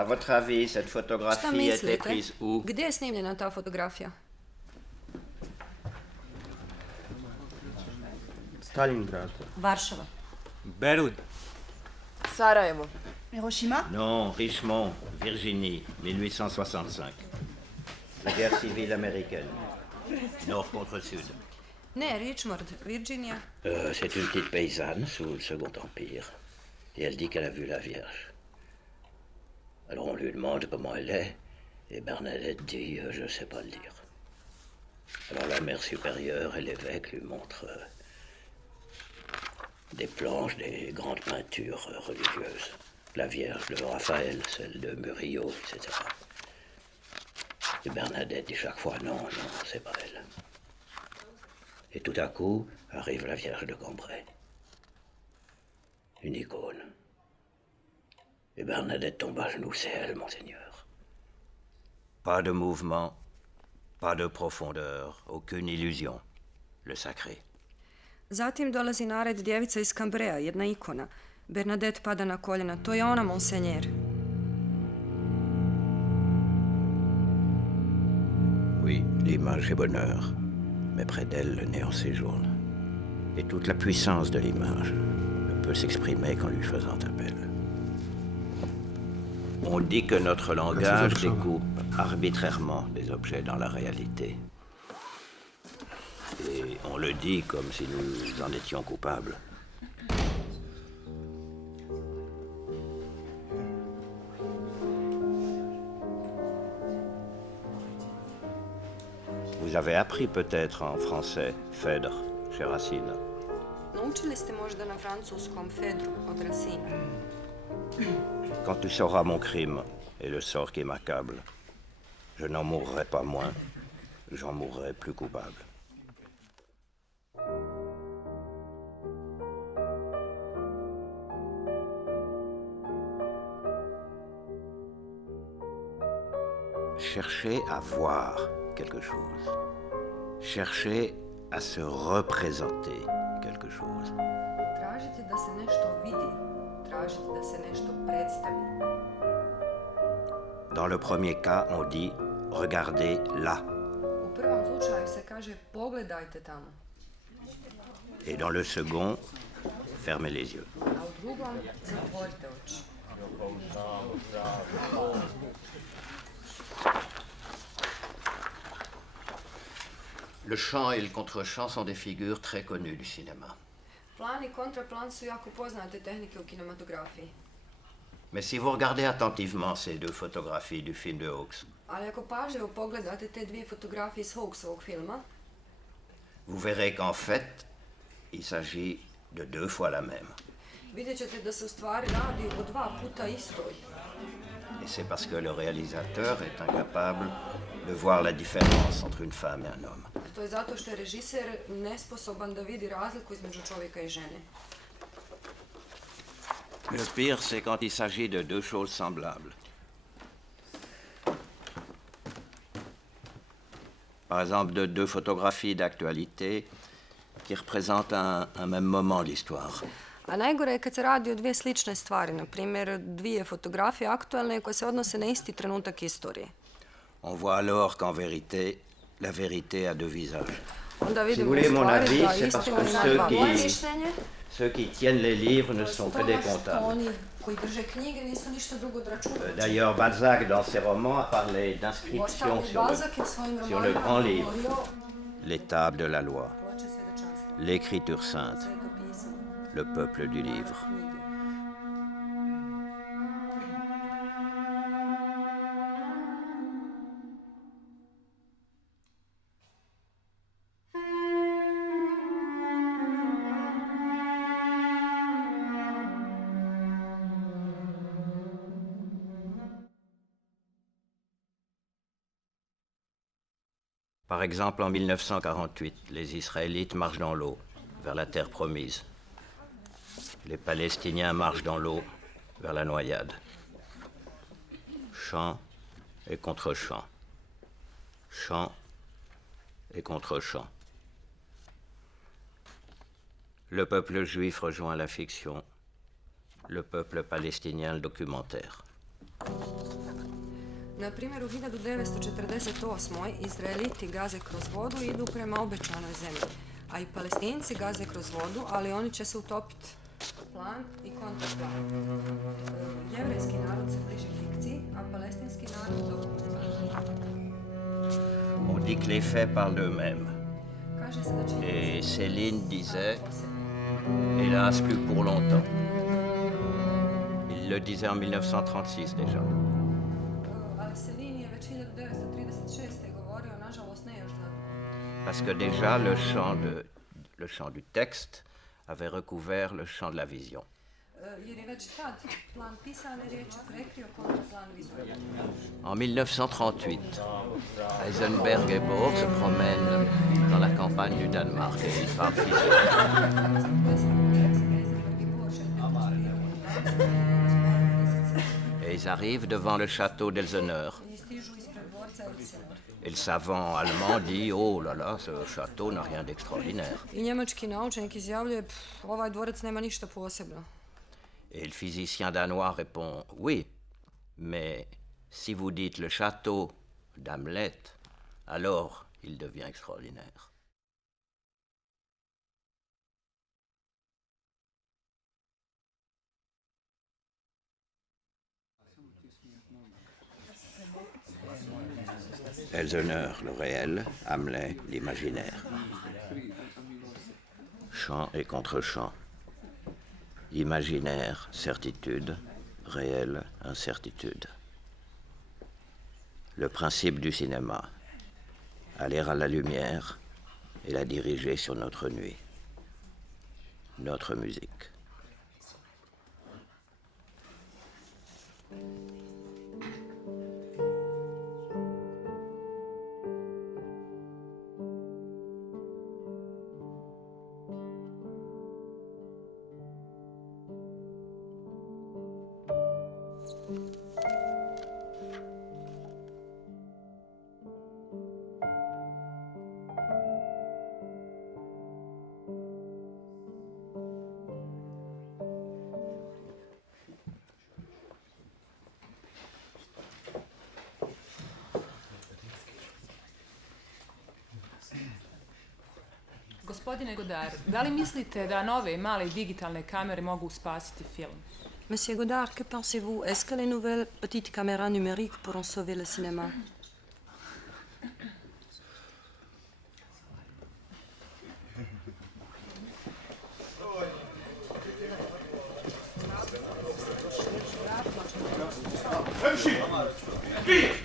À votre avis, cette Šta photographie était mislite? prise où? Gdje je snimljena ta fotografija? Stalingrad. Varšava. Beirut. Sarajevo. Hiroshima. Non, Richmond, Virginie, 1865. La guerre civile américaine. Nord contre sud. Ne, Richmond, Virginia. C'est une petite paysanne sous le Second Empire. Et elle dit qu'elle a vu la Vierge. Alors on lui demande comment elle est, et Bernadette dit je ne sais pas le dire. Alors la mère supérieure et l'évêque lui montrent des planches, des grandes peintures religieuses. La Vierge de Raphaël, celle de Murillo, etc. Et Bernadette dit chaque fois non, c'est pas elle. Et tout à coup arrive la Vierge de Cambrai. Une icône. Et Bernadette tombe à genoux, c'est elle, monseigneur. Pas de mouvement, pas de profondeur, aucune illusion. Le sacré. Zatim dolazi na red djevica iz Cambrea, jedna ikona. Bernadette pada na koljena. To je ona, monsenjer. Oui, l'image est bonheur, mais près d'elle, le néant séjourne. Et toute la puissance de l'image ne peut s'exprimer qu'en lui faisant appel. On dit que notre langage découpe arbitrairement des objets dans la réalité. Et on le dit comme si nous en étions coupables. Vous avez appris peut-être en français Phèdre chez Racine. Naučili ste možda na francuskom Fedru od Racina. Quand tu sauras mon crime et le sort qui m'accable, je n'en mourrai pas moins, j'en mourrai plus coupable. Cherchez à voir quelque chose. Cherchez à se représenter quelque chose. Tražite da se nešto vidi. Tražite da se nešto predstavi. Dans le premier cas, on dit « regardez là ». U prvom slučaju se kaže pogledajte tamo. Et dans le second, fermez les yeux. A u drugom zatvorite oči. Le chant et le contre-chant sont des figures très connues du cinéma. Plan i kontraplan su jako poznate tehnike u kinematografiji. Mais si vous regardez attentivement ces deux photographies du film de Hawks, Ali ako pažljivo pogledate te dvije fotografije iz Hawksovog filma, vous verrez qu'en fait, il s'agit de deux fois la même. vidjet ćete da se u stvari radi o dva puta istoj. Et c'est parce que le réalisateur est incapable de voir la différence entre une femme et un homme. To je zato što je režiser nesposoban da vidi razliku između čovjeka i žene. Le pire, c'est quand il s'agit de deux choses semblables. Par exemple, de deux photographies d'actualité qui représentent un même moment de l'histoire. A najgore je kad se radi o dvije slične stvari, na primjer dvije fotografije aktualne koje se odnose na isti trenutak istorije. On voit alors qu'en vérité, la vérité a deux visages. Onda Si vous vidimo u voulez mon stvari avis, da c'est parce istina que ima ceux dva. Moje qui, mišljenje ceux qui tiennent les livres ne sont que des toga što comptables. oni koji drže knjige nisu ništa drugo od računovođa. D'ailleurs, Balzac, dans ses romans, a parlé d'inscriptions Uostalom, sur Balzac je u svojim sur le romanima grand livre, govorio les tables de la loi, ploče svjedočanstva, l'écriture sainte, sveto pismo, le peuple du livre. knjige. Par exemple, en 1948, les Israélites marchent dans l'eau, vers la terre promise. Les Palestiniens marchent dans l'eau, vers la noyade. Chant et contre-chant. Chant et contre-chant. Le peuple juif rejoint la fiction, le peuple palestinien le documentaire. Na primjer, u 1948. Izraeliti gaze kroz vodu i idu prema obećanoj zemlji, a i Palestinci gaze kroz vodu, ali oni će se utopiti. Plan i kontraplan. Jevrejski narod se bliži fikciji, a palestinski narod dokumentarno. On dit que les faits parlent d'eux-mêmes. Kaže se da će Et Céline disait, hélas, plus pour longtemps. Il le disait en 1936 déjà. Ali Selin je već 1936. govorio, nažalost ne još zadugo. Parce que déjà, le champ du texte avait recouvert le champ de la vision. Jer je već tad plan pisane riječi prekrio kontraplan vizualni. En 1938, Heisenberg et Bohr se promènent dans la campagne du Danemark et ils parlent physique. Et ils arrivent devant le château d'Elseneur. Et le savant allemand dit, oh là là, ce château n'a rien d'extraordinaire. I njemački naučnik izjavljuje, ovaj dvorac nema ništa posebno. Et le physicien danois répond, oui, mais si vous dites le château d'Hamlet, alors il devient extraordinaire. Elseneur, le réel, Hamlet, l'imaginaire. Chant et contre-chant. Imaginaire, certitude, réel, incertitude. Le principe du cinéma, aller à la lumière et la diriger sur notre nuit, notre musique. Gospodine Godard, da li mislite da nove male digitalne kamere mogu spasiti film? Monsieur Godard, que pensez-vous? Est-ce que les nouvelles petites caméras numériques pourront sauver le cinéma? Qui